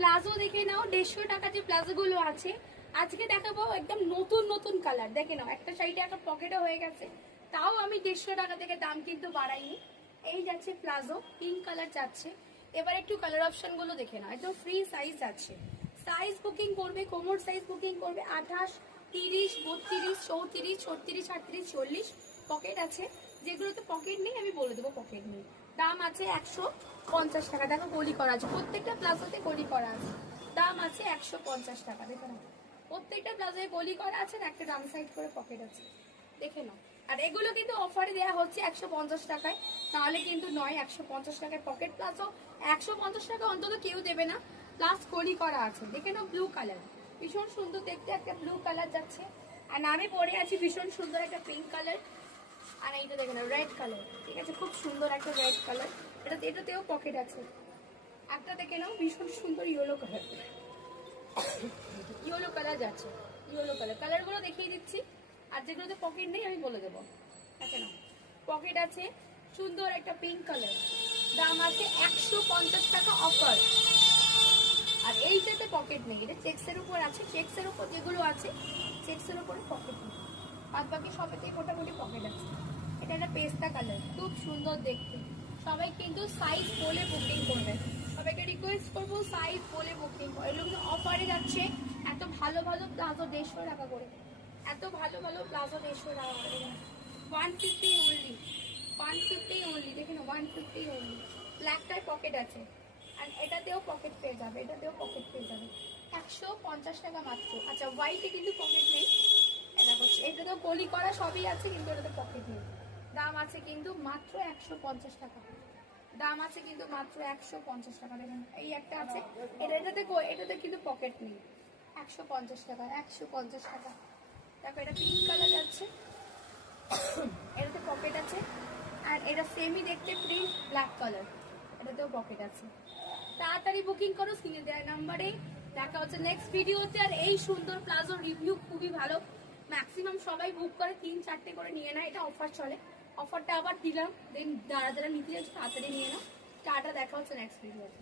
Palazzo দেখে নাও, 150 টাকা যে প্লাজো গুলো আছে আজকে দেখাবো একদম নতুন নতুন কালার। দেখে নাও, একটা সাইডে একটা পকেটে হয়ে গেছে, তাও আমি 150 টাকা থেকে দাম কিন্তু বাড়াইনি। এই যাচ্ছে প্লাজো, পিঙ্ক কালার যাচ্ছে। এবার একটু কালার অপশন গুলো দেখে নাও, একদম ফ্রি সাইজ আছে। সাইজ বুকিং করবে, কোমর সাইজ বুকিং করবে 28, 30, 32, 34, 36, 38, 40। পকেট আছে, যেগুলোতে পকেট নেই আমি বলে দেবো পকেট নেই। দাম আছে 150 টাকা। দেখো গলি করা আছে, প্রত্যেকটা প্লাজোতে গলি করা আছে। দাম আছে 150 টাকা। দেখো না, প্রত্যেকটা প্লাজোয় গলি করা আছে, একটা ডান সাইড করে পকেট আছে। দেখে নাও। আর এগুলো কিন্তু অফারে দেওয়া হচ্ছে 150 টাকায়, তাহলে কিন্তু নয়। 150 টাকায় পকেট প্লাজো 150 টাকা অন্তত কেউ দেবে না। প্লাস গলি করা আছে। দেখে নাও, ব্লু কালার, ভীষণ সুন্দর দেখতে একটা ব্লু কালার যাচ্ছে। আর আমি পরে আছি ভীষণ সুন্দর একটা পিঙ্ক কালার। আর এইটা দেখে নাও, রেড কালার। ঠিক আছে, খুব সুন্দর একটা রেড কালার। এটাতেও পকেট আছে। একটা দেখে নাও, ভীষণ সুন্দর ইয়েলো কালার। ইয়েলো কালার যাচ্ছে, ইয়েলো কালার। কালার গুলো দেখিয়ে দিচ্ছি, আর যেগুলোতে পকেট নেই আমি বলে দেবো। দেখে নাও, পকেট আছে, সুন্দর একটা পিঙ্ক কালার। দাম আছে 150 টাকা অফার। আর এইটাতে পকেট নেই, এটা চেক্সের উপর আছে। চেক্সের উপর যেগুলো আছে, চেক্সের উপরে পকেট নেই, বাদ বাকি সবেতেই মোটামুটি পকেট আছে। এটা একটা পেস্তা কালার, খুব সুন্দর দেখতে। সবাই কিন্তু সাইজ বলে বুকিং করবে। সবাইকে রিকোয়েস্ট করবো সাইজ বলে বুকিং করে। এগুলো কিন্তু অফারে যাচ্ছে। এত ভালো ভালো প্লাজো 150 টাকা করে, এত ভালো ভালো প্লাজো 150 টাকা করে। 150 অনলি, 150 অনলি। দেখে না, 150 অনলি। ব্ল্যাকটায় পকেট আছে, আর এটাতেও পকেট পেয়ে যাবে, এটাতেও পকেট পেয়ে যাবে। 150 টাকা মাত্র। আচ্ছা, হোয়াইটে কিন্তু পকেট নেই। এটা হচ্ছে, এটাতেও গলি করা সবই আছে, কিন্তু এটাতে পকেট নেই। দাম আছে কিন্তু মাত্র 150 টাকা। দাম আছে কিন্তু মাত্র 150 টাকা। দেখুন, এই একটা আছে, এটাতে কিন্তু পকেট নেই। 150 টাকা, 150 টাকা। দেখো, এটা পিঙ্ক কালার যাচ্ছে, এটাতে পকেট আছে। আর এটা সেমি দেখতে প্রিন্ট, ব্ল্যাক কালার, এটাতেও পকেট আছে। তাড়াতাড়ি বুকিং করো স্ক্রিনে দেওয়া নাম্বারে। দেখা হচ্ছে নেক্সট ভিডিওতে। আর এই সুন্দর প্লাজো রিভিউ খুবই ভালো, ম্যাক্সিমাম সবাই বুক করে 3-4টে করে নিয়ে নেয়। এটা অফার চলে, অফারটা আবার দিলাম। দেন যারা যারা নিতে যাচ্ছে তাড়াতাড়ি নিয়ে নাও। টাটা, দেখা হচ্ছে নেক্সট ভিডিওতে।